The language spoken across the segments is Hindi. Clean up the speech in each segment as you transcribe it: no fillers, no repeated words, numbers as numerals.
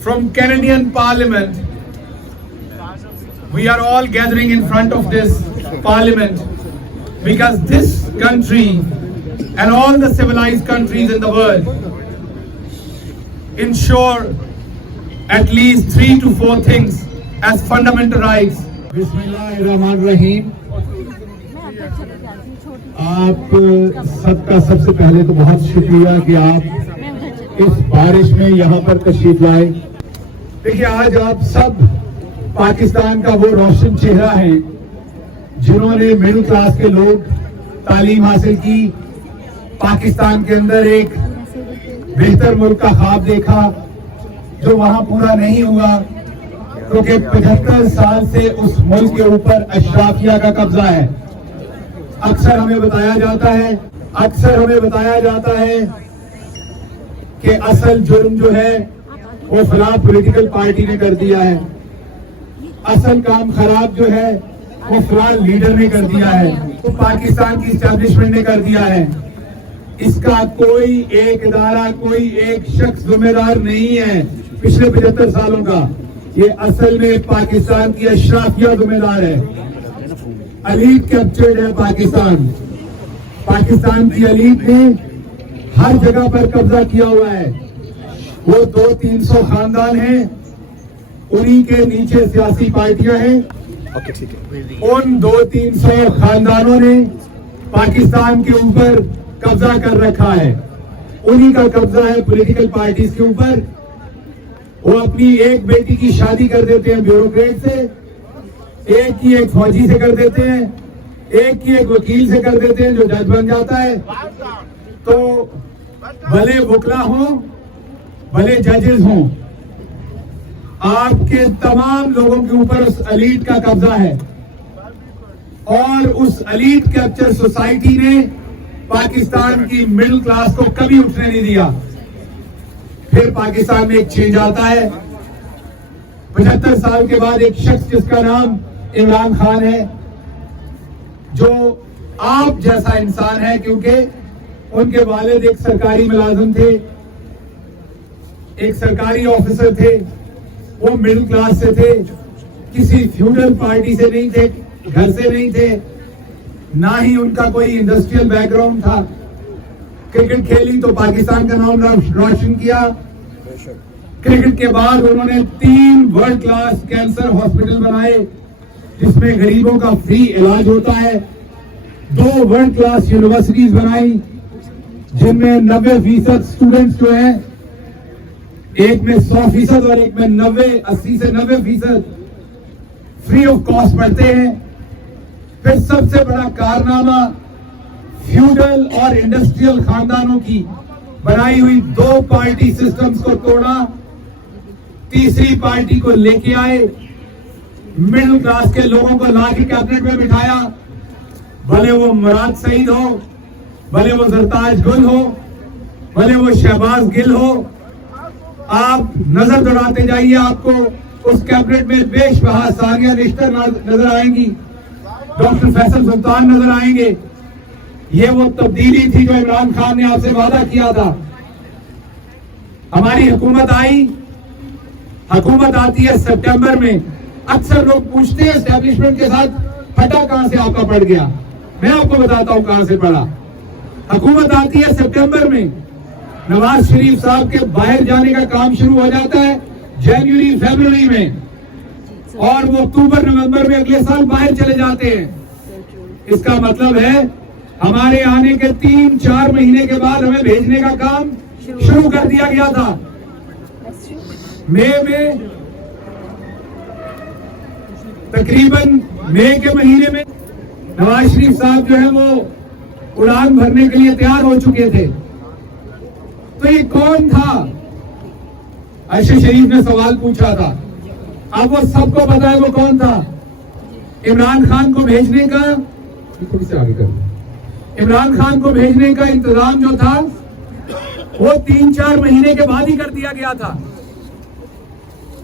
from Canadian Parliament, we are all gathering in front of this Parliament because this country and all the civilized countries in the world ensure at least 3 to 4 things as fundamental rights. बिस्मिल्लाहिर्रहमानिर्रहीम। आप सबका सबसे पहले तो बहुत शुक्रिया कि आप इस बारिश में यहाँ पर तशरीफ लाए। देखिए, आज आप सब पाकिस्तान का वो रोशन चेहरा है जिन्होंने मिडिल क्लास के लोग तालीम हासिल की, पाकिस्तान के अंदर एक बेहतर मुल्क का ख्वाब देखा जो वहां पूरा नहीं हुआ क्योंकि 75 साल से उस मुल्क के ऊपर अशराफिया का कब्जा है। अक्सर हमें बताया जाता है कि असल जुर्म जो है वो फलां पॉलिटिकल पार्टी ने कर दिया है, असल काम खराब जो है वो फलां लीडर ने कर दिया है, वो पाकिस्तान की एस्टैब्लिशमेंट ने कर दिया है। इसका कोई एक इदारा, कोई एक शख्स जिम्मेदार नहीं है पिछले 75 सालों का। ये असल में पाकिस्तान की अशराफिया जिम्मेदार है। अलीट कैप्चर्ड है पाकिस्तान की अलीट ने हर जगह पर कब्जा किया हुआ है। वो 200-300 खानदान हैं, उन्हीं के नीचे सियासी पार्टियां हैं। उन 200-300 खानदानों ने पाकिस्तान के ऊपर कब्जा कर रखा है। उन्हीं का कब्जा है पॉलिटिकल पार्टीज के ऊपर। वो अपनी एक बेटी की शादी कर देते हैं ब्यूरोक्रेट से, एक की एक फौजी से कर देते हैं, एक की एक वकील से कर देते हैं जो जज बन जाता है। तो भले वकला हों, भले जजेस हों, आपके तमाम लोगों के ऊपर उस अलीट का कब्जा है। और उस अलीट कैप्चर सोसाइटी ने पाकिस्तान की मिडिल क्लास को कभी उठने नहीं दिया। फिर पाकिस्तान में एक चेंज आता है। 75 साल के बाद एक शख्स जिसका नाम इमरान खान है, जो आप जैसा इंसान है क्योंकि उनके वालिद एक सरकारी मुलाजिम थे, एक सरकारी ऑफिसर थे, वो मिडिल क्लास से थे, किसी फ्यूडल पार्टी से नहीं थे, घर से नहीं थे, ना ही उनका कोई इंडस्ट्रियल बैकग्राउंड था। क्रिकेट खेली तो पाकिस्तान का नाम रोशन किया। क्रिकेट के बाद उन्होंने 3 वर्ल्ड क्लास कैंसर हॉस्पिटल बनाए जिसमें गरीबों का फ्री इलाज होता है। 2 वर्ल्ड क्लास यूनिवर्सिटीज बनाई जिनमें 90% स्टूडेंट्स जो हैं, एक में 100% और एक में 80 से 90% फ्री ऑफ कॉस्ट पढ़ते हैं। फिर सबसे बड़ा कारनामा फ्यूडल और इंडस्ट्रियल खानदानों की बनाई हुई 2 पार्टी सिस्टम्स को तोड़ा, तीसरी पार्टी को लेके आए, मिडिल क्लास के लोगों को ला के कैबिनेट में बिठाया। भले वो मुराद सईद हो, भले वो जरताज गुल हो, भले वो शहबाज गिल हो, आप नजर दौड़ाते जाइए, आपको उस कैबिनेट में बेशबहा सानिया निश्तर नजर आएंगी, डॉक्टर फैसल सुल्तान नजर आएंगे। ये वो तब्दीली थी जो इमरान खान ने आपसे वादा किया था। हमारी हुकूमत आती है सितंबर में। अक्सर लोग पूछते हैं एस्टैब्लिशमेंट के साथ फटा कहां से आपका पड़ गया। मैं आपको बताता हूं कहां से पड़ा। हुकूमत आती है सितंबर में, नवाज शरीफ साहब के बाहर जाने का काम शुरू हो जाता है जनवरी फरवरी में, और वो अक्टूबर नवंबर में अगले साल बाहर चले जाते हैं। इसका मतलब है हमारे आने के 3-4 महीने के बाद हमें भेजने का काम शुरू कर दिया गया था। मई में, तकरीबन मई के महीने में नवाज शरीफ साहब जो है वो उड़ान भरने के लिए तैयार हो चुके थे। तो ये कौन था? अर्शद शरीफ ने सवाल पूछा था। अब वो सबको पता है वो कौन था। इमरान खान को भेजने का, थोड़ी सी आगे कर, इमरान खान को भेजने का इंतजाम जो था वो 3-4 महीने के बाद ही कर दिया गया था।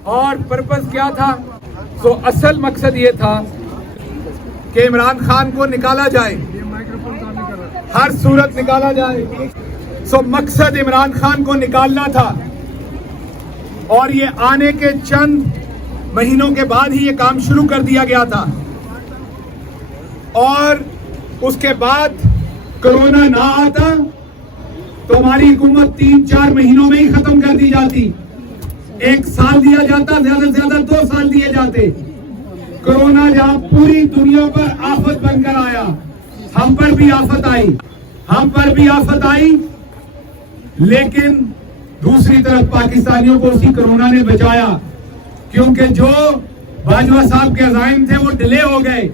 और पर्पस क्या था? तो असल मकसद ये था कि इमरान खान को निकाला जाए, हर सूरत निकाला जाए। सो मकसद इमरान खान को निकालना था। और ये आने के चंद महीनों के बाद ही ये काम शुरू कर दिया गया था और उसके बाद कोरोना ना आता तो हमारी हुकूमत 3-4 महीनों में ही खत्म कर दी जाती। 1 साल दिया जाता, ज्यादा से ज्यादा 2 साल दिए जाते। कोरोना जहां पूरी दुनिया पर आफत बनकर आया, हम पर भी आफत आई, लेकिन दूसरी तरफ पाकिस्तानियों को उसी कोरोना ने बचाया, क्योंकि जो बाजवा साहब के अज़ाइम थे वो डिले हो गए।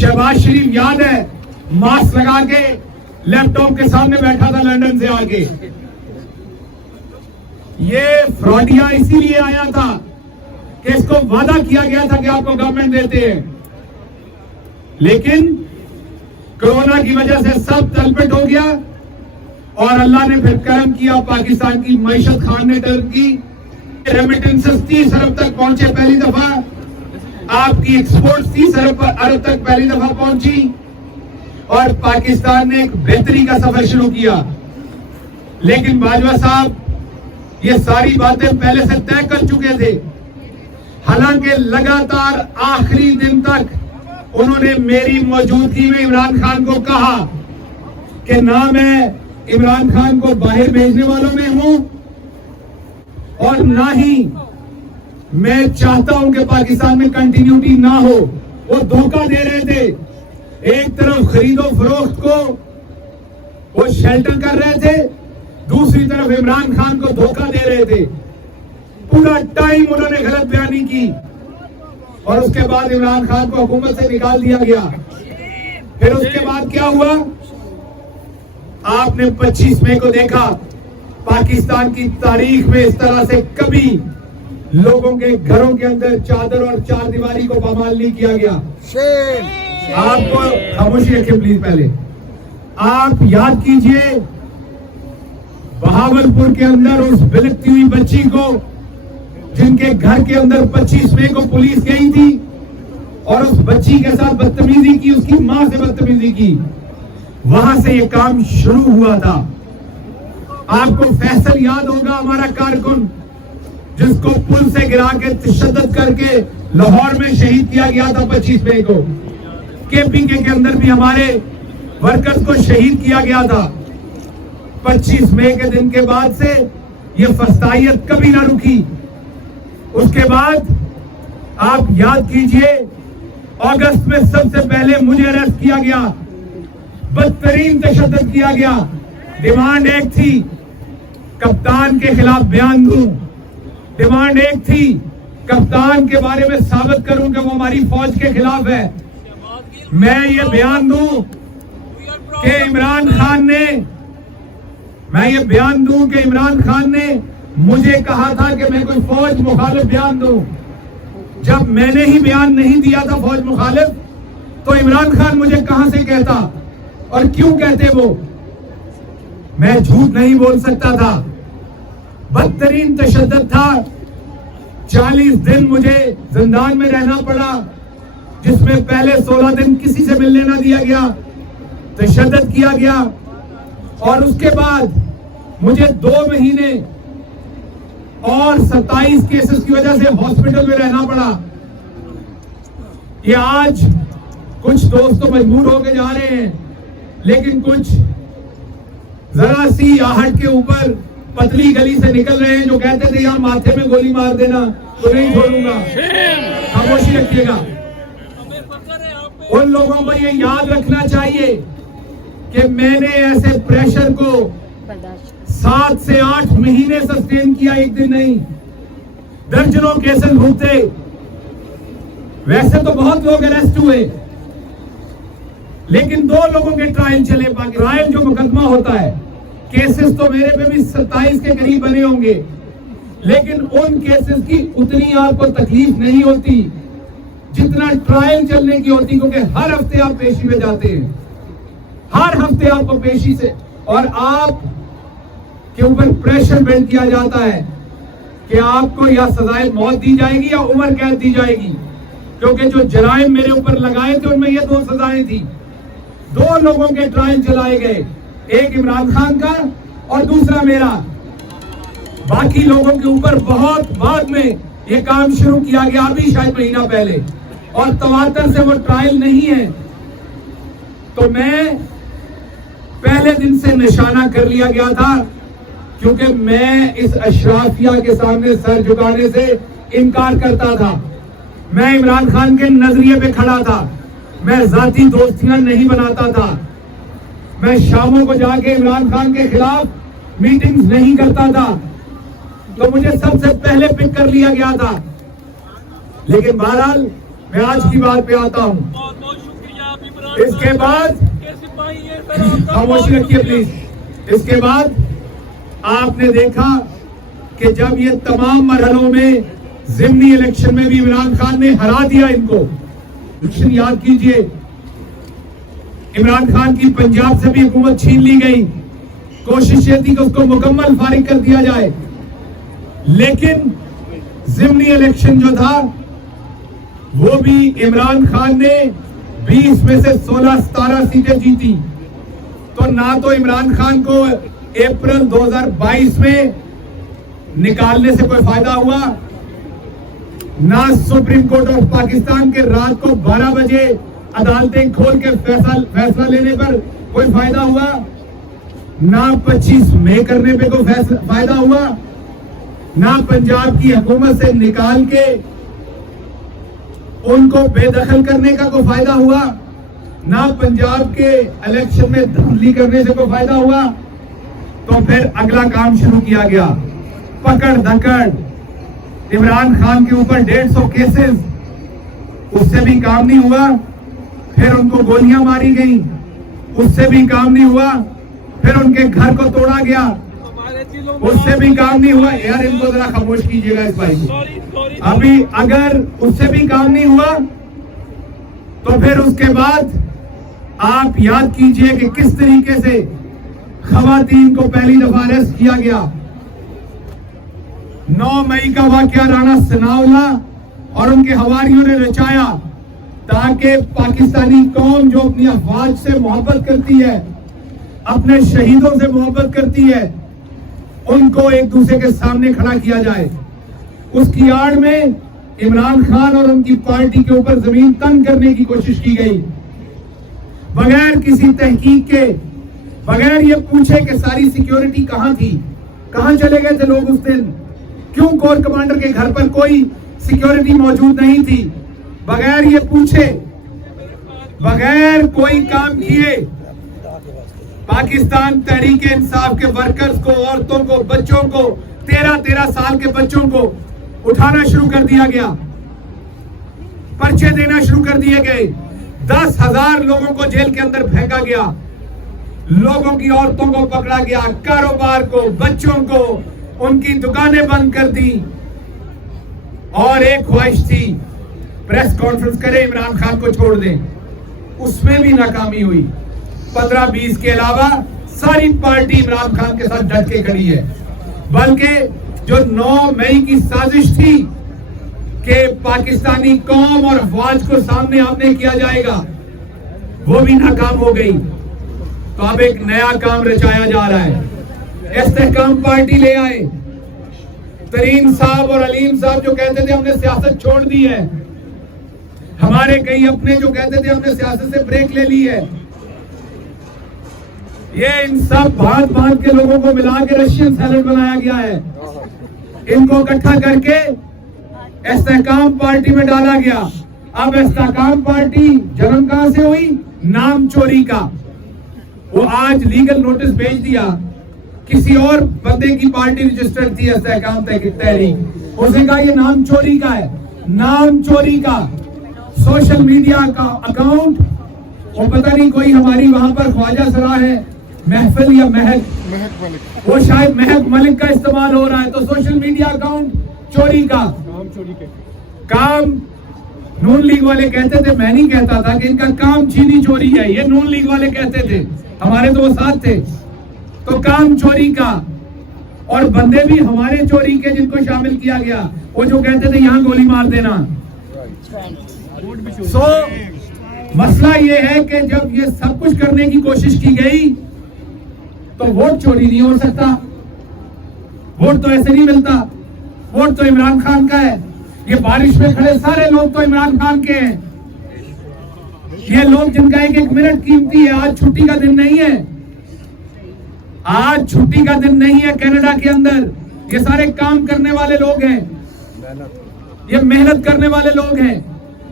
शहबाज शरीफ याद है, मास्क लगा के लैपटॉप के सामने बैठा था लंदन से आके। ये फ्रॉडिया इसीलिए आया था कि इसको वादा किया गया था कि आपको गवर्नमेंट देते हैं, लेकिन कोरोना की वजह से सब तलपट हो गया और अल्लाह ने फिर करम किया। पाकिस्तान की मईशत खाने की रेमिटेंसेस 30 अरब तक पहुंचे पहली दफा, आपकी एक्सपोर्ट 30 अरब तक पहली दफा पहुंची और पाकिस्तान ने एक बेहतरी का सफर शुरू किया। लेकिन बाजवा साहब ये सारी बातें पहले से तय कर चुके थे। हालांकि लगातार आखिरी दिन तक उन्होंने मेरी मौजूदगी में इमरान खान को कहा कि ना मैं इमरान खान को बाहर भेजने वालों में हूं और ना ही मैं चाहता हूं कि पाकिस्तान में कंटिन्यूटी ना हो। वो धोखा दे रहे थे। एक तरफ खरीदो फरोख्त को वो शेल्टर कर रहे थे, दूसरी तरफ इमरान खान को धोखा दे रहे थे। पूरा टाइम उन्होंने गलत बयानी की और उसके बाद इमरान खान को हुकूमत से निकाल दिया गया। फिर उसके बाद क्या हुआ? आपने 25 मई को देखा, पाकिस्तान की तारीख में इस तरह से कभी लोगों के घरों के अंदर चादर और चार दीवारी को पामाल नहीं किया गया। आपको खामोशी रखिए प्लीज। पहले आप याद कीजिए बहावलपुर के अंदर उस बिलखती हुई बच्ची को, जिनके घर के अंदर 25 मई को पुलिस गई थी और उस बच्ची के साथ बदतमीजी की, उसकी मां से बदतमीजी की। वहां से ये काम शुरू हुआ था। आपको फैसल याद होगा, हमारा कारकुन जिसको पुल से गिरा के तशद्दुद करके लाहौर में शहीद किया गया था 25 मई को। केपीके के अंदर भी हमारे वर्कर्स को शहीद किया गया था। 25 मई के दिन के बाद से ये फस्तायत कभी ना रुकी। उसके बाद आप याद कीजिए, अगस्त में सबसे पहले मुझे अरेस्ट किया गया, बदतरीन तशद्दुद किया गया। डिमांड एक थी, कप्तान के खिलाफ बयान दूं। डिमांड एक थी, कप्तान के बारे में साबित करूं कि वो हमारी फौज के खिलाफ है। मैं ये बयान दूं कि इमरान खान ने मुझे कहा था कि मैं कोई फौज मुखालिफ बयान दूं। जब मैंने ही बयान नहीं दिया था फौज मुखालिफ, तो इमरान खान मुझे कहां से कहता और क्यों कहते वो? मैं झूठ नहीं बोल सकता था। बदतरीन तशद्दुद था। 40 दिन मुझे जिंदान में रहना पड़ा, जिसमें पहले 16 दिन किसी से मिलने ना दिया गया, तशद्दुद किया गया और उसके बाद मुझे 2 महीने और 27 केसेस की वजह से हॉस्पिटल में रहना पड़ा। ये आज कुछ दोस्त तो मजबूर होकर जा रहे हैं, लेकिन कुछ जरा सी आहट के ऊपर पतली गली से निकल रहे हैं जो कहते थे यहां माथे में गोली मार देना तो नहीं छोड़ूंगा। खामोशी रखिएगा। उन लोगों को ये याद रखना चाहिए कि मैंने ऐसे प्रेशर को 7 से 8 महीने सस्टेन किया, एक दिन नहीं। दर्जनों केसेस भुगते। वैसे तो बहुत लोग अरेस्ट हुए, लेकिन 2 लोगों के ट्रायल चले। ट्रायल जो मुकदमा होता है, केसेस तो मेरे पे भी 27 के करीब बने होंगे, लेकिन उन केसेस की उतनी आपको तकलीफ नहीं होती जितना ट्रायल चलने की होती, क्योंकि हर हफ्ते आप पेशी में जाते हैं, हर हफ्ते आपको पेशी से और आप के ऊपर प्रेशर बिल्ड किया जाता है कि आपको या सजाए मौत दी जाएगी या उम्र कैद दी जाएगी, क्योंकि जो जराइम मेरे ऊपर लगाए थे उनमें ये 2 सजाएं थी। 2 लोगों के ट्रायल चलाए गए, एक इमरान खान का और दूसरा मेरा। बाकी लोगों के ऊपर बहुत बाद में ये काम शुरू किया गया, अभी शायद महीना पहले, और तवातर से वो ट्रायल नहीं है। तो मैं पहले दिन से निशाना कर लिया गया था, क्योंकि मैं इस अशराफिया के सामने सर झुकाने से इनकार करता था। मैं इमरान खान के नजरिए पे खड़ा था, मैं जाती दोस्तियां नहीं बनाता था, मैं शामों को जाके इमरान खान के खिलाफ मीटिंग्स नहीं करता था। तो मुझे सबसे पहले पिक कर लिया गया था। लेकिन बहरहाल मैं आज की बात पे आता हूं। इसके बाद खामोशी रखिए प्लीज। इसके बाद आपने देखा कि जब ये तमाम मरहलों में ज़िमनी इलेक्शन में भी इमरान खान ने हरा दिया इनको। इलेक्शन याद कीजिए, इमरान खान की पंजाब से भी हुकूमत छीन ली गई, कोशिश ये थी कि उसको मुकम्मल फारिग कर दिया जाए। लेकिन ज़िमनी इलेक्शन जो था वो भी इमरान खान ने 20 में से 16-17 सीटें जीती। तो ना तो इमरान खान को अप्रैल 2022 में निकालने से कोई फायदा हुआ, ना सुप्रीम कोर्ट ऑफ पाकिस्तान के रात को 12 बजे अदालतें खोल के फैसला लेने पर कोई फायदा हुआ, ना 25 मई करने पे कोई फायदा हुआ, ना पंजाब की हुकूमत से निकाल के उनको बेदखल करने का कोई फायदा हुआ, ना पंजाब के इलेक्शन में धांधली करने से कोई फायदा हुआ। तो फिर अगला काम शुरू किया गया, पकड़ धकड़, इमरान खान के ऊपर 150 केसेस, उससे भी काम नहीं हुआ। फिर उनको गोलियां मारी गई, उससे भी काम नहीं हुआ। फिर उनके घर को तोड़ा गया, उससे भी काम नहीं हुआ। यार इनको जरा खामोश कीजिएगा इस भाई को। अभी अगर उससे भी काम नहीं हुआ तो फिर उसके बाद आप याद कीजिए कि किस तरीके से खवातीन को पहली दफा अरेस्ट किया गया। 9 मई का वाकया राणा सनाउल्लाह और उनके हवारियों ने रचाया ताकि पाकिस्तानी कौम जो अपनी अफवाज से मोहब्बत करती है, अपने शहीदों से मोहब्बत करती है, उनको एक दूसरे के सामने खड़ा किया जाए। उसकी आड़ में इमरान खान और उनकी पार्टी के ऊपर जमीन तंग करने की कोशिश की गई, बगैर किसी तहकीक के, बगैर ये पूछे कि सारी सिक्योरिटी कहां थी, कहां चले गए थे लोग उस दिन, क्यों कोर कमांडर के घर पर कोई सिक्योरिटी मौजूद नहीं थी, बगैर ये पूछे, बगैर कोई काम किए पाकिस्तान तहरीक इंसाफ के वर्कर्स को, औरतों को, बच्चों को, 13-13 साल के बच्चों को उठाना शुरू कर दिया गया, पर्चे देना शुरू कर दिए गए, 10,000 लोगों को जेल के अंदर फेंका गया, लोगों की औरतों को पकड़ा गया, कारोबार को, बच्चों को, उनकी दुकानें बंद कर दी। और एक ख्वाहिश थी प्रेस कॉन्फ्रेंस करें, इमरान खान को छोड़ दें, उसमें भी नाकामी हुई। 15-20 के अलावा सारी पार्टी इमरान खान के साथ डट के खड़ी है। बल्कि जो 9 मई की साजिश थी कि पाकिस्तानी कौम और अफवाज को सामने आमने किया जाएगा, वो भी नाकाम हो गई। तो अब एक नया काम रचाया जा रहा है। इस्तेहकाम पार्टी ले आए, तरीन साहब और अलीम साहब जो कहते थे हमने सियासत छोड़ दी है, हमारे कई अपने जो कहते थे हमने सियासत से ब्रेक ले ली है, ये इन सब भांत के लोगों को मिला के रशियन सैलेड बनाया गया है। इनको इकट्ठा करके इस्तेहकाम पार्टी में डाला गया। अब इस्तेहकाम पार्टी जन्म कहां से हुई? नाम चोरी का। वो आज लीगल नोटिस भेज दिया, किसी और बंदे की पार्टी रजिस्टर्ड थी इस्तेहकाम तहरीक, उसने कहा ये नाम चोरी का है। नाम चोरी का सोशल मीडिया का अकाउंट, वो पता नहीं कोई हमारी वहां पर ख्वाजा सराह है, महफिल या महक मलिक, वो शायद महक मलिक का इस्तेमाल हो रहा है। तो सोशल मीडिया अकाउंट चोरी का काम नून लीग वाले कहते थे, मैं नहीं कहता था कि इनका काम चीनी चोरी है, ये नून लीग वाले कहते थे, हमारे तो वो साथ थे। तो काम चोरी का, और बंदे भी हमारे चोरी के जिनको शामिल किया गया, वो जो कहते थे यहां गोली मार देना। मसला ये है कि जब ये सब कुछ करने की कोशिश की गई तो वोट चोरी नहीं हो सकता। वोट तो ऐसे नहीं मिलता, वोट तो इमरान खान का है। ये बारिश में खड़े सारे लोग तो इमरान खान के हैं। ये लोग जिनका एक एक मिनट कीमती है। आज छुट्टी का दिन नहीं है, आज छुट्टी का दिन नहीं है कनाडा के अंदर। ये सारे काम करने वाले लोग हैं, ये मेहनत करने वाले लोग हैं।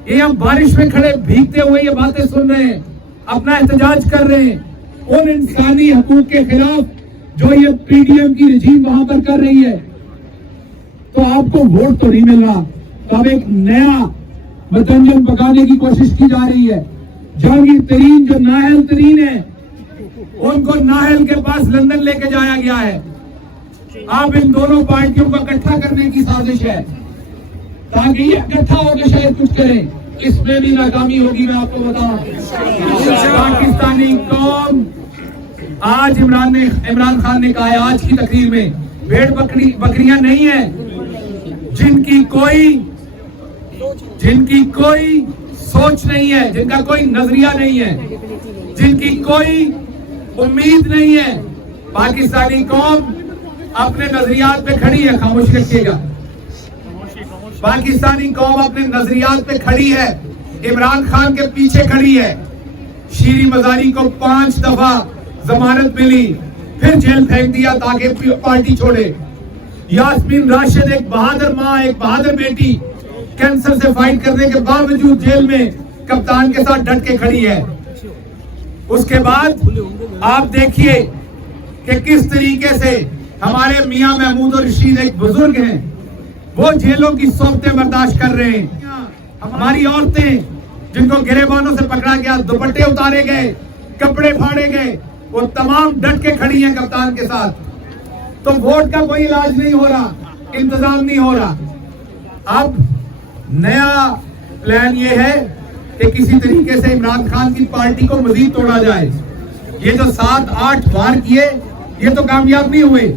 ये हम बारिश में खड़े भीगते हुए ये बातें सुन रहे हैं, अपना एहतजाज कर रहे हैं उन इंसानी हकूक के खिलाफ जो ये पीडीएम की रजीम वहां पर कर रही है। तो आपको वोट तो नहीं मिल रहा, तो अब एक नया मतंजन पकाने की कोशिश की जा रही है। जहांगीर तरीन जो नाहल तरीन है, उनको नाहल के पास लंदन लेके जाया गया है। अब इन दोनों पार्टियों को इकट्ठा करने की साजिश है ताकि ये इकट्ठा होकर शायद कुछ करें। इसमें भी नाकामी होगी, मैं आपको बताऊं। पाकिस्तानी कौम आज इमरान खान ने कहा है आज की तकरीर में, भेड़ बकरियां नहीं है जिनकी कोई सोच नहीं है, जिनका कोई नजरिया नहीं है, जिनकी कोई उम्मीद नहीं है। पाकिस्तानी कौम अपने नजरियात पे खड़ी है। खामोश रखिएगा। पाकिस्तानी कौम अपने नजरियात पे खड़ी है, इमरान खान के पीछे खड़ी है। शीरी मजारी को 5 दफा जमानत मिली, फिर जेल फेंक दिया ताकि पार्टी छोड़े। यास्मीन राशिद एक बहादुर माँ, एक बहादुर बेटी, कैंसर से फाइट करने के बावजूद जेल में कप्तान के साथ डट के खड़ी है। उसके बाद आप देखिए कि किस तरीके से हमारे मियां महमूद और रशीद एक बुजुर्ग हैं, वो जेलों की सोबतें बर्दाश्त कर रहे हैं। हमारी औरतें जिनको गिरेबानों से पकड़ा गया, दुपट्टे उतारे गए, कपड़े फाड़े गए, वो तमाम डट के खड़ी हैं कप्तान के साथ। तो वोट का कोई इलाज नहीं हो रहा, इंतजाम नहीं हो रहा। अब नया प्लान ये है कि किसी तरीके से इमरान खान की पार्टी को मजीद तोड़ा जाए। ये जो 7-8 बार किए, ये तो कामयाब नहीं हुए,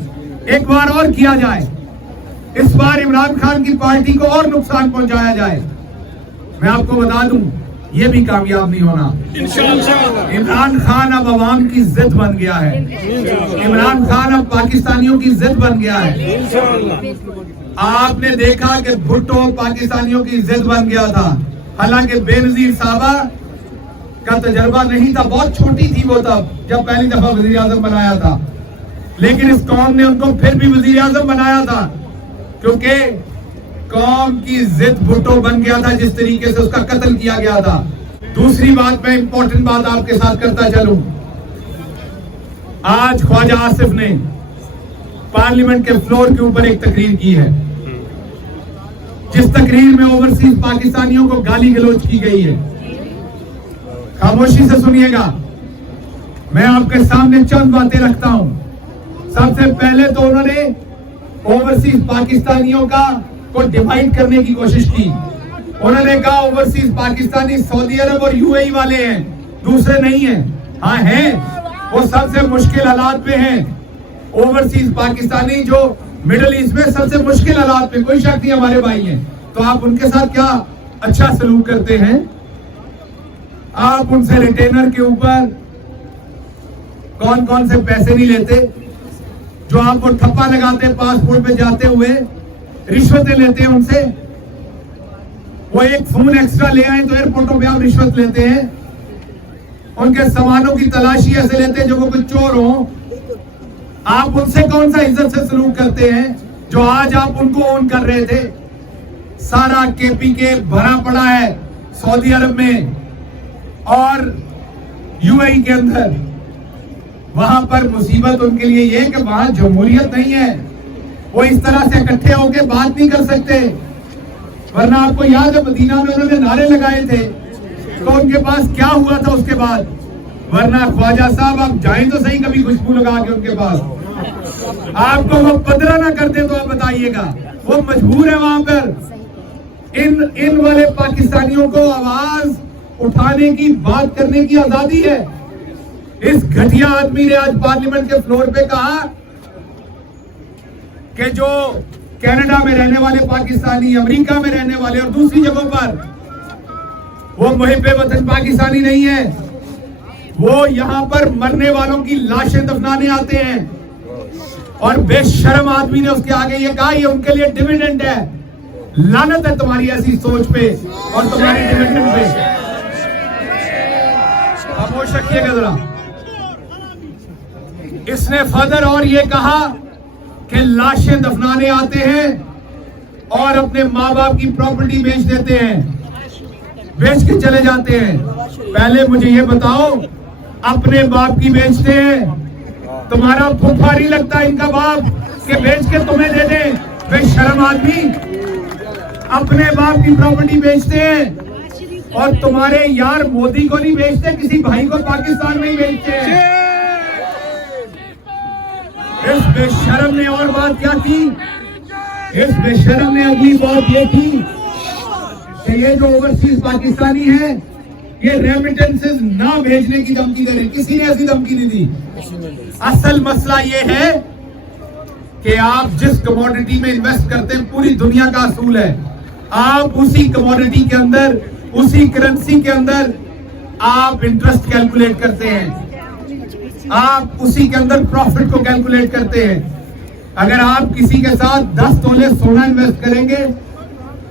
एक बार और किया जाए। इस बार इमरान खान की पार्टी को और नुकसान पहुंचाया जाए। मैं आपको बता दूं, ये भी कामयाब नहीं होना। इमरान खान अब अवाम की जिद बन गया है, इमरान खान अब पाकिस्तानियों की जिद बन गया है। आपने देखा कि भुट्टो पाकिस्तानियों की जिद बन गया था, हालांकि बेनजीर साहबा का तजर्बा नहीं था, बहुत छोटी थी वो तब जब पहली दफा वजीर आजम बनाया था, लेकिन इस कौम ने उनको फिर भी वजीर आजम बनाया था क्योंकि कौम की जिद भुट्टो बन गया था, जिस तरीके से उसका कत्ल किया गया था। दूसरी बात, मैं इंपॉर्टेंट बात आपके साथ करता चलूं। आज ख्वाजा आसिफ ने पार्लियामेंट के फ्लोर के ऊपर एक तकरीर की है, जिस तकरीर में ओवरसीज पाकिस्तानियों को गाली गलौज की गई है। खामोशी से सुनिएगा, मैं आपके सामने चंद बातें रखता हूं। सबसे पहले तो उन्होंने ओवरसीज पाकिस्तानियों को डिवाइड करने की कोशिश की। उन्होंने कहा ओवरसीज पाकिस्तानी सऊदी अरब और यूएई वाले हैं, दूसरे नहीं हैं। हाँ हैं, वो सबसे मुश्किल हालात में हैं। ओवरसीज पाकिस्तानी जो मिडिल ईस्ट में सबसे मुश्किल हालात में, कोई शक नहीं, हमारे भाई हैं। तो आप उनके साथ क्या अच्छा सलूक करते हैं? आप उनसे रिटेनर के ऊपर कौन कौन से पैसे नहीं लेते, जो आपको ठप्पा लगाते पासपोर्ट पे जाते हुए, रिश्वतें लेते हैं उनसे। वो एक फोन एक्स्ट्रा ले आए तो एयरपोर्टों पे आप रिश्वत लेते हैं। उनके सामानों की तलाशी ऐसे लेते हैं जो वो कोई चोर हो। आप उनसे कौन सा इज्जत से सलूक करते हैं जो आज आप उनको ओन कर रहे थे? सारा केपीके भरा पड़ा है सऊदी अरब में और यूएई के अंदर। वहां पर मुसीबत उनके लिए ये कि वहां जमहूरियत नहीं है, वो इस तरह से इकट्ठे होकर बात नहीं कर सकते। वरना आपको याद है मदीना में उन्होंने नारे लगाए थे, तो उनके पास क्या हुआ था उसके बाद? वरना ख्वाजा साहब आप जाएं तो सही कभी खुशबू लगा के उनके पास, आपको वो पदरा ना करते तो आप बताइएगा। वो मजबूर है वहां पर। इन वाले पाकिस्तानियों को आवाज उठाने की, बात करने की आजादी है। इस घटिया आदमी ने आज पार्लियामेंट के फ्लोर पे कहा कि जो कनाडा में रहने वाले पाकिस्तानी, अमेरिका में रहने वाले और दूसरी जगहों पर, वो मुहिब्बे वतन पाकिस्तानी नहीं है, वो यहां पर मरने वालों की लाशें दफनाने आते हैं। और बेशर्म आदमी ने उसके आगे ये कहा ये उनके लिए डिविडेंड है। लानत है तुम्हारी ऐसी सोच पे और तुम्हारी डिविडेंड पे। खामोश रखिएगा जरा। इसने फर्दर और ये कहा कि लाशें दफनाने आते हैं और अपने माँ बाप की प्रॉपर्टी बेच देते हैं, बेच के चले जाते हैं। पहले मुझे ये बताओ, अपने बाप की बेचते हैं? तुम्हारा फूफा नहीं लगता इनका बाप के बेच के तुम्हें दे दे? बेशर्म आदमी, अपने बाप की प्रॉपर्टी बेचते हैं और तुम्हारे यार मोदी को नहीं बेचते, किसी भाई को पाकिस्तान में ही बेचते हैं। इस बेशर्म ने और बात क्या की? इस बेशर्म ने अगली बात ये की कि ये जो ओवरसीज पाकिस्तानी है ये रेमिटेंसेस ना भेजने की धमकी दे रहे। किसी ने ऐसी धमकी नहीं दी। असल मसला ये है कि आप जिस कमोडिटी में इन्वेस्ट करते हैं पूरी दुनिया का असूल है, आप उसी कमोडिटी के अंदर, उसी करेंसी के अंदर आप इंटरेस्ट कैलकुलेट करते हैं, आप उसी के अंदर प्रॉफिट को कैलकुलेट करते हैं। अगर आप किसी के साथ 10 तोले सोना इन्वेस्ट करेंगे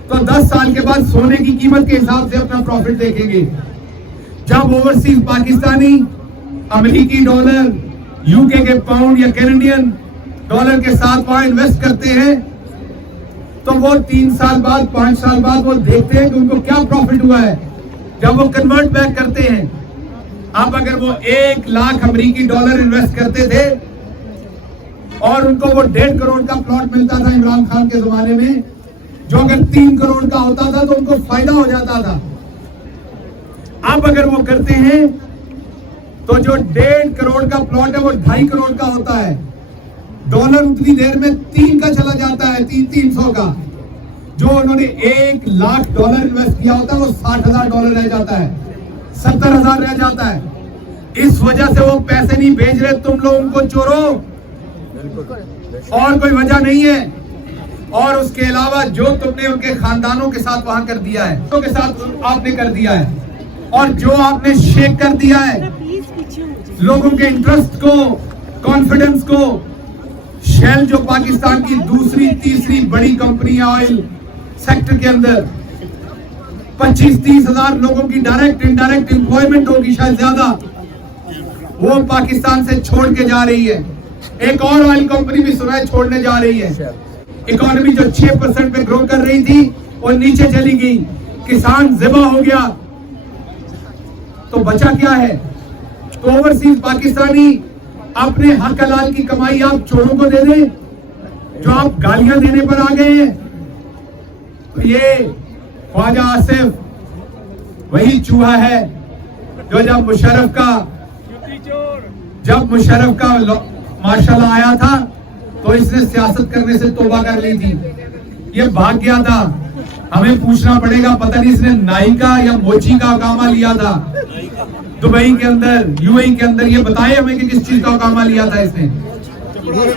तो 10 साल के बाद सोने की कीमत के हिसाब से अपना प्रॉफिट देखेंगे। जब ओवरसीज पाकिस्तानी अमेरिकी डॉलर, यूके के पाउंड या कैनेडियन डॉलर के साथ वहां इन्वेस्ट करते हैं तो वो 3 साल बाद, 5 साल बाद वो देखते हैं कि उनको क्या प्रॉफिट हुआ है जब वो कन्वर्ट बैक करते हैं। अब अगर वो 1 लाख अमेरिकी डॉलर इन्वेस्ट करते थे और उनको वो 1.5 करोड़ का प्लॉट मिलता था इमरान खान के जमाने में, जो अगर 3 करोड़ का होता था तो उनको फायदा हो जाता था। अब अगर वो करते हैं तो जो 1.5 करोड़ का प्लॉट है वो 2.5 करोड़ का होता है। डॉलर उतनी देर में 3 का चला जाता है, 300 का। जो उन्होंने 1 लाख डॉलर इन्वेस्ट किया होता है वो $60,000 रह जाता है, 70,000 रह जाता है। इस वजह से वो पैसे नहीं भेज रहे तुम लोग उनको चोरो, और कोई वजह नहीं है। और उसके अलावा जो तुमने उनके खानदानों के साथ वहां कर दिया है, उनके साथ आपने कर दिया है, और जो आपने शेक कर दिया है लोगों के इंटरेस्ट को, कॉन्फिडेंस को। शेल जो पाकिस्तान की दूसरी तीसरी बड़ी कंपनी है ऑयल सेक्टर के अंदर, 25-30 हजार लोगों की डायरेक्ट इनडायरेक्ट एम्प्लॉयमेंट होगी, शायद ज्यादा, वो पाकिस्तान से छोड़ के जा रही है। एक और ऑयल कंपनी भी सुना है छोड़ने जा रही है। इकोनॉमी जो 6% पे ग्रो कर रही थी वो नीचे चली गई, किसान ज़िबा हो गया, तो बचा क्या है? तो ओवरसीज पाकिस्तानी अपने हक हलाल की कमाई आप चोरों को दे दें, जो आप गालियां देने पर आ गए हैं। तो ये ख्वाजा आसिफ वही चूहा है जो जब मुशर्रफ का माशाल्लाह आया था तो इसने सियासत करने से तौबा कर ली थी, ये भाग गया था। हमें पूछना पड़ेगा, पता नहीं इसने नायिका या मोची का अकामा लिया था दुबई के अंदर, यूएई के अंदर, ये बताए हमें कि किस चीज का अकामा लिया था इसने।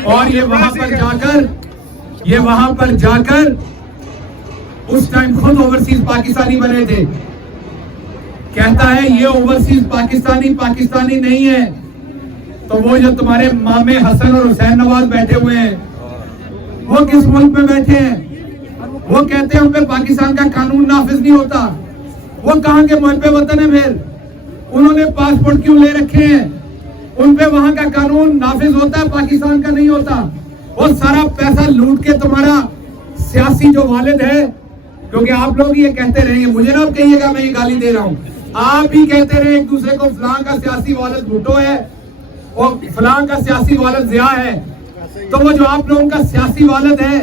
और ये वहां पर जाकर उस टाइम खुद ओवरसीज पाकिस्तानी बने थे। कहता है ये ओवरसीज पाकिस्तानी नहीं है। तो वो जो तुम्हारे मामे हसन और हुसैन नवाज बैठे हुए हैं, वो किस मुल्क में बैठे हैं? वो कहते हैं उन पे पाकिस्तान का कानून नाफिज नहीं होता। वो कहां के मुहब्बे वतन है? फिर उन्होंने पासपोर्ट क्यों ले रखे हैं? उन पे वहां का कानून नाफिज होता है, पाकिस्तान का नहीं होता। वो सारा पैसा लूट के तुम्हारा सियासी जो वालिद है, क्योंकि आप लोग ये कहते रहेंगे, मुझे ना कहिएगा मैं ये गाली दे रहा हूं, आप ही कहते रहे एक दूसरे को फलां का सियासी वालिद भुट्टो है और फलां का सियासी वालिद जिया है। तो वो जो आप लोगों का सियासी वालिद है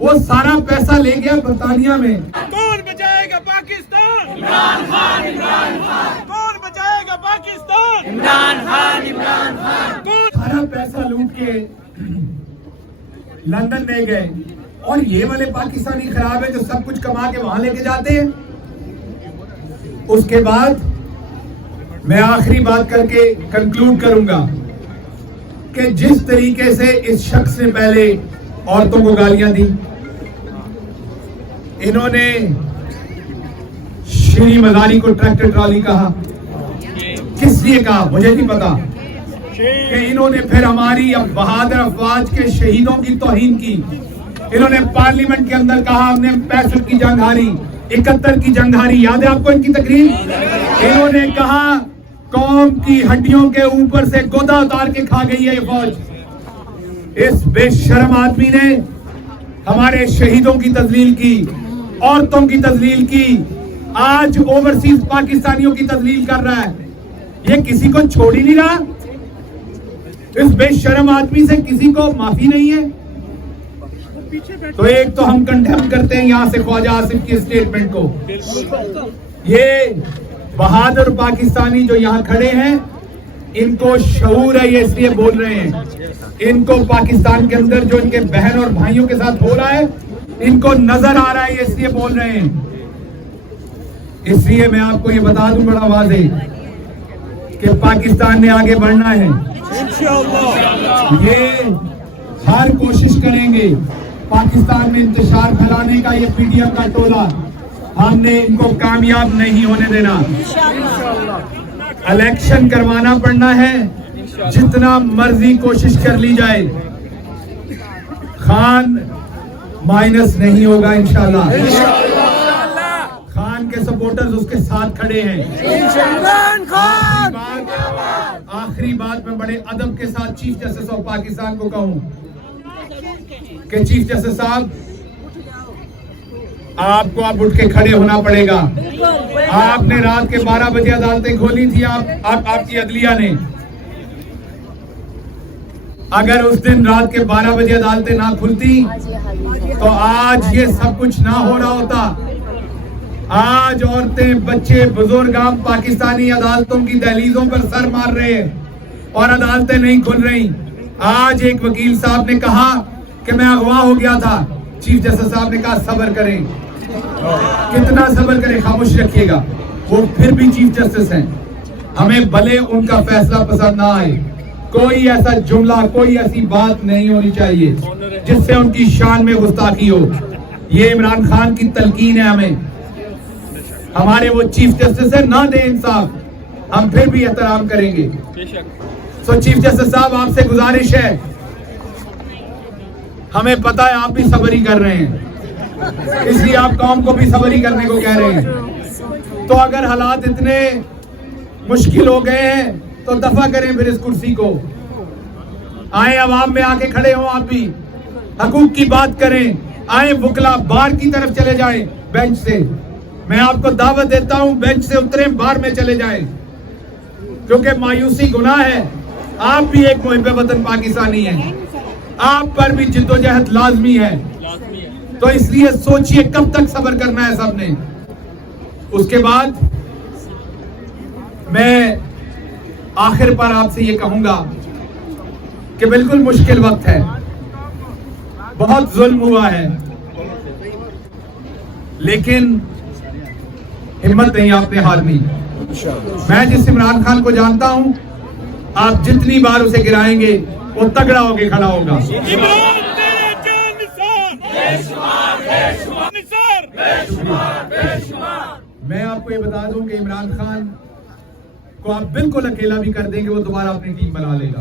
वो सारा पैसा ले गया बरतानिया में। कौन बचाएगा पाकिस्तान? इमरान खान, इमरान खान। कौन बचाएगा पाकिस्तान? इमरान खान, इमरान खान। सारा पैसा लूट के लंदन ले गए, और ये वाले पाकिस्तानी खराब है जो सब कुछ कमा के वहां लेके जाते हैं। उसके बाद मैं आखिरी बात करके कंक्लूड करूंगा कि जिस तरीके से इस शख्स ने पहले औरतों को गालियां दी, इन्होंने श्री मजारी को ट्रैक्टर ट्रॉली कहा। किस लिए कहा मुझे नहीं पता, कि इन्होंने फिर हमारी अब बहादुर अफवाज के शहीदों की तौहीन की। इन्होंने पार्लियामेंट के अंदर कहा हमने 65 की जंग हारी, 71 की जंग हारी, याद है आपको इनकी तकरीर? इन्होंने कहा कौम की हड्डियों के ऊपर से गोदा उतार के खा गई है ये फौज। इस बेशर्म आदमी ने हमारे शहीदों की तजलील की, औरतों की तजलील की, आज ओवरसीज पाकिस्तानियों की तजलील कर रहा है। ये किसी को छोड़ ही नहीं रहा। इस बेशर्म आदमी से किसी को माफी नहीं है। तो एक तो हम कंडेम करते हैं यहां से ख्वाजा आसिफ की स्टेटमेंट को। ये बहादुर पाकिस्तानी जो यहां खड़े हैं इनको शऊर है, ये इसलिए बोल रहे हैं। इनको पाकिस्तान के अंदर जो इनके बहन और भाइयों के साथ हो रहा है इनको नजर आ रहा है, ये इसलिए बोल रहे हैं। इसलिए मैं आपको ये बता दूं बड़ा वाज़ेह कि पाकिस्तान ने आगे बढ़ना है। ये हर कोशिश करेंगे पाकिस्तान में इंतशार फैलाने का। ये पीडीएम का टोला हमने इनको कामयाब नहीं होने देना। इलेक्शन करवाना पड़ना है, जितना मर्जी कोशिश कर ली जाए, खान माइनस नहीं होगा इंशाल्लाह। खान के सपोर्टर्स उसके साथ खड़े हैं। आखिरी बात मैं बड़े अदब के साथ चीफ जस्टिस ऑफ पाकिस्तान को कहूं कि चीफ जस्टिस साहब आपको अब उठ के खड़े होना पड़ेगा। आपने रात के 12 बजे अदालतें खोली थी, आपकी अदलिया ने। अगर उस दिन रात के 12 बजे अदालतें ना खुलती तो आज ये सब कुछ ना हो रहा होता। आज औरतें, बच्चे, बुजुर्ग आम पाकिस्तानी अदालतों की दहलीजों पर सर मार रहे हैं और अदालतें नहीं खुल रही। आज एक वकील साहब ने कहा कि मैं अगवा हो गया था। चीफ जस्टिस साहब ने कहा सब्र करें। कितना सब्र करें, खामोश रखिएगा। वो फिर भी चीफ जस्टिस हैं। हमें भले उनका फैसला पसंद ना आए, कोई ऐसा जुमला, कोई ऐसी बात नहीं होनी चाहिए जिससे उनकी शान में गुस्ताखी हो। ये इमरान खान की तलकीन है हमें। हमारे वो चीफ जस्टिस है, ना दे इंसाफ, हम फिर भी एहतराम करेंगे। सो चीफ जस्टिस साहब आपसे गुजारिश है, हमें पता है आप भी सब्र ही कर रहे हैं, इसलिए आप कौम को भी सब्र ही करने को कह रहे हैं। तो अगर हालात इतने मुश्किल हो गए हैं तो दफा करें फिर इस कुर्सी को। आए अवाम में आके खड़े हो, आप भी हकूक की बात करें। आए वकला बार की तरफ चले जाएं बेंच से। मैं आपको दावत देता हूं, बेंच से उतरें, बार में चले जाएं, क्योंकि मायूसी गुनाह है। आप भी एक मुहिब्बे वतन पाकिस्तानी हैं, आप पर भी जिद्दोजहद लाजमी है। तो इसलिए सोचिए कब तक सब्र करना है सबने। उसके बाद मैं आखिर पर आपसे ये कहूंगा कि बिल्कुल मुश्किल वक्त है, बहुत जुल्म हुआ है, लेकिन हिम्मत नहीं आपने हारनी। मैं जिस इमरान खान को जानता हूं, आप जितनी बार उसे गिराएंगे वो तगड़ा होके खड़ा होगा। मैं आपको ये बता दूं कि इमरान खान को आप बिल्कुल अकेला भी कर देंगे, वो दोबारा अपनी टीम बना लेगा।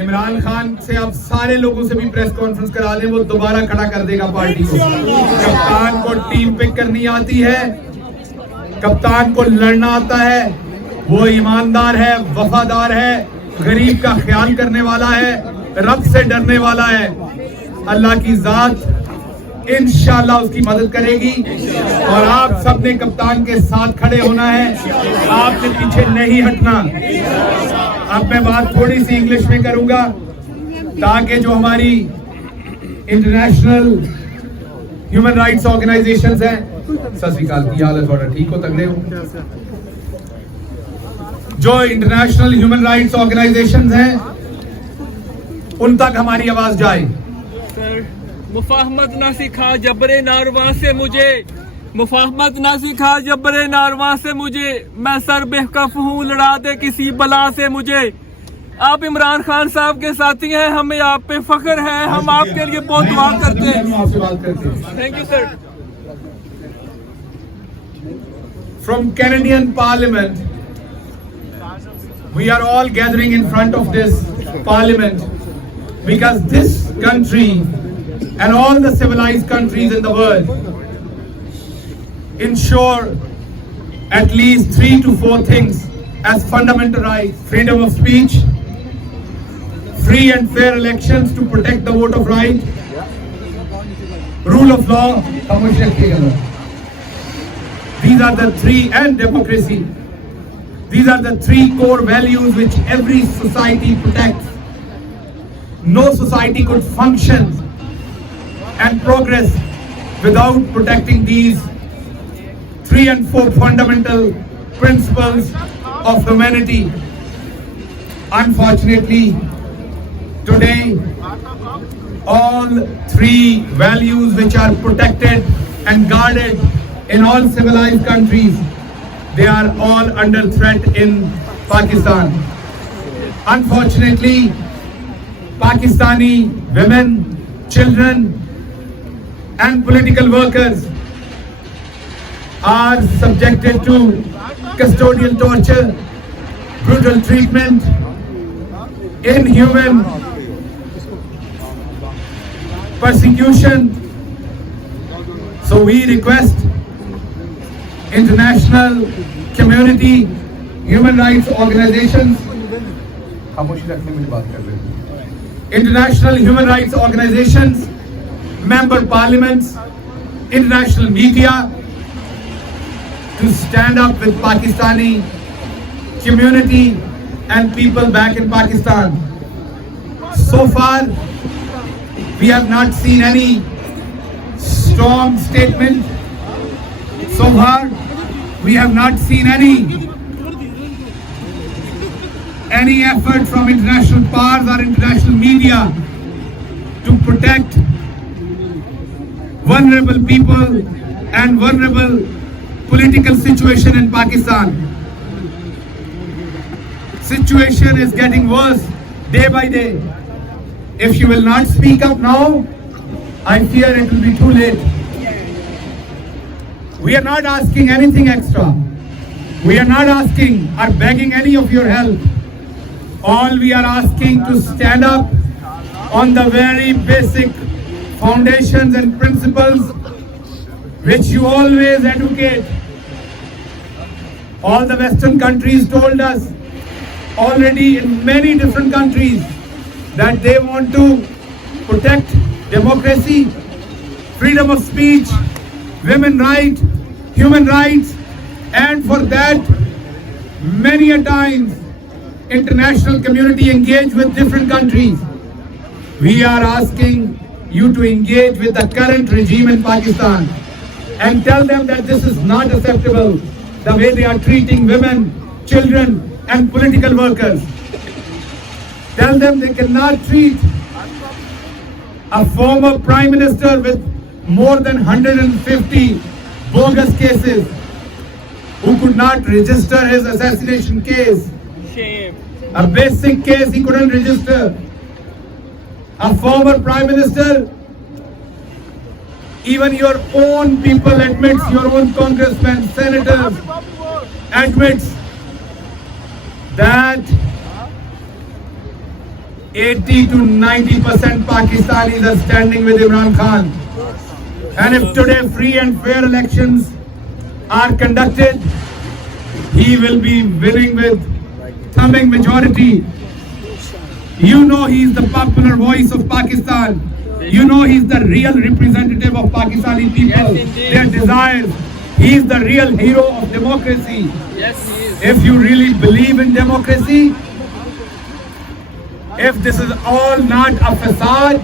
इमरान खान से आप सारे लोगों से भी प्रेस कॉन्फ्रेंस करा दें, वो दोबारा खड़ा कर देगा पार्टी को। कप्तान को टीम पिक करनी आती है, कप्तान को लड़ना आता है, वो ईमानदार है, वफादार है, गरीब का ख्याल करने वाला है, रब से डरने वाला है। अल्लाह की जात इंशाअल्लाह उसकी मदद करेगी और आप सबने कप्तान के साथ खड़े होना है, आपने पीछे नहीं हटना। अब मैं बात थोड़ी सी इंग्लिश में करूंगा ताकि जो हमारी इंटरनेशनल ह्यूमन राइट्स ऑर्गेनाइजेशंस हैं, सत श्री अकाल, की हालत थोड़ा ठीक हो, तगड़े हो। जो इंटरनेशनल ह्यूमन राइट्स ऑर्गेनाइजेशंस हैं उन तक हमारी आवाज जाए। मुफाहमत ना सिखा जबरे नारवा से मुझे, मुफाहमत ना सिखा जबरे नारवा से मुझे, मैं सर बेवकूफ हूँ, लड़ा दे किसी बला से मुझे। आप इमरान खान साहब के साथी हैं, हमें आप पे फख्र है, हम आपके लिए बहुत दुआ करते हैं। Thank you sir. From Canadian Parliament, we are all gathering in front of this parliament because this country and all the civilized countries in the world ensure at least 3 to 4 things as fundamental rights: freedom of speech, free and fair elections to protect the vote of right, rule of law, these are the three, and democracy. These are the three core values which every society protects. No society could function and progress without protecting these 3 and 4 fundamental principles of humanity. Unfortunately, today, all 3 values which are protected and guarded in all civilized countries, they are all under threat in Pakistan. Unfortunately, Pakistani women, children, and political workers are subjected to custodial torture, brutal treatment, inhuman persecution. So we request international community, human rights organizations, international human rights organizations, member parliaments, international media to stand up with Pakistani community and people back in Pakistan. So far, we have not seen any strong statement. So far, we have not seen any effort from international powers or international media to protect vulnerable people and vulnerable political situation in Pakistan. Situation is getting worse day by day. If you will not speak up now, I fear it will be too late. We are not asking anything extra. We are not asking or begging any of your help. All we are asking to stand up on the very basic foundations and principles which you always advocate. All the Western countries told us already in many different countries that they want to protect democracy, freedom of speech, women rights, human rights, and for that many a times international community engage with different countries. We are asking you to engage with the current regime in Pakistan and tell them that this is not acceptable, the way they are treating women, children, and political workers. Tell them they cannot treat a former prime minister with more than 150 bogus cases who could not register his assassination case. Shame. A basic case he couldn't register. A former prime minister, even your own people admits, your own congressmen, senators admits that 80 to 90% Pakistanis are standing with Imran Khan. And if today free and fair elections are conducted, he will be winning with thumping majority. You know he is the popular voice of Pakistan. You know he is the real representative of Pakistani people, their desires. He is the real hero of democracy. Yes, he is. If you really believe in democracy, if this is all not a facade,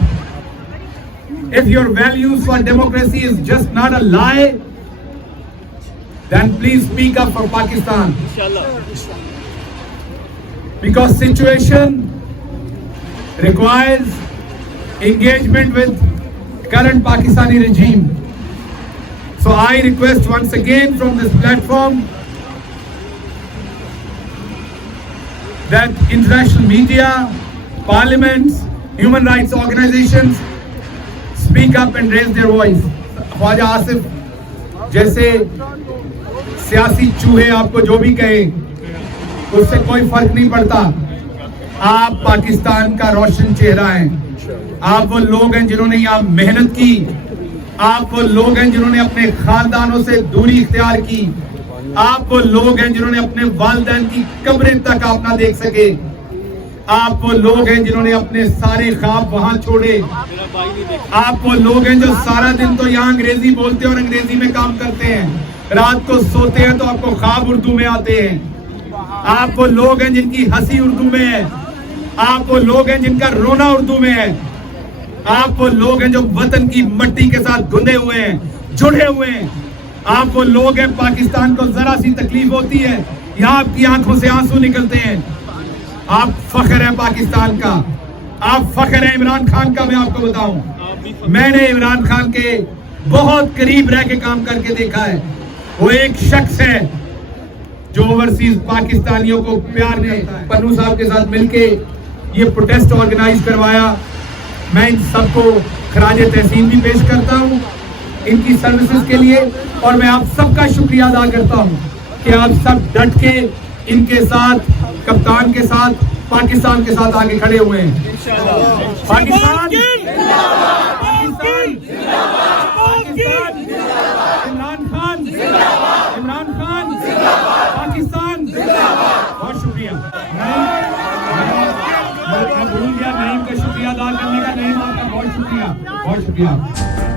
if your values for democracy is just not a lie, then please speak up for Pakistan. Inshallah. Because situation requires engagement with current Pakistani regime. So I request once again from this platform that international media, parliaments, human rights organizations speak up and raise their voice. Khawaja Asif जैसे सियासी चूहे आपको जो भी कहे, उससे कोई फर्क नहीं पड़ता। आप पाकिस्तान का रोशन चेहरा हैं। आप वो लोग हैं जिन्होंने यहाँ मेहनत की। आप वो लोग हैं जिन्होंने अपने खानदानों से दूरी इख्तियार की। आप वो लोग हैं जिन्होंने अपने वालिदैन की कब्रें तक आप ना देख सके। आप वो लोग हैं जिन्होंने अपने सारे ख्वाब वहां छोड़े। आप वो लोग हैं जो सारा दिन तो यहाँ अंग्रेजी बोलते हैं और अंग्रेजी में काम करते हैं, रात को सोते हैं तो आपको ख्वाब उर्दू में आते हैं। आप वो लोग हैं जिनकी हंसी उर्दू में है। आप वो लोग हैं जिनका रोना उर्दू में है। आप वो लोग हैं जो वतन की मट्टी के साथ गुंदे हुए हैं, जुड़े हुए हैं। आप वो लोग हैं, पाकिस्तान को जरा सी तकलीफ होती है, यहाँ आपकी आंखों से आंसू निकलते हैं। आप फख्र है पाकिस्तान का, आप फख्र है इमरान खान का। मैं आपको बताऊं, मैंने इमरान खान के बहुत करीब रह के काम करके देखा है। वो एक शख्स है जो ओवरसीज पाकिस्तानियों को प्यार करता है। पन्नू साहब के साथ मिलके ये प्रोटेस्ट ऑर्गेनाइज करवाया। मैं इन सबको खराज तहसीन भी पेश करता हूँ इनकी सर्विसेज के लिए, और मैं आप सबका शुक्रिया अदा करता हूँ कि आप सब डट के इनके साथ, कप्तान के साथ, पाकिस्तान के साथ आगे खड़े हुए हैं। पाकिस्तान, इमरान खान, पाकिस्तान। बहुत शुक्रिया। मैं भूल गया नईम का शुक्रिया अदा करने का। नईम आपका बहुत शुक्रिया, बहुत शुक्रिया।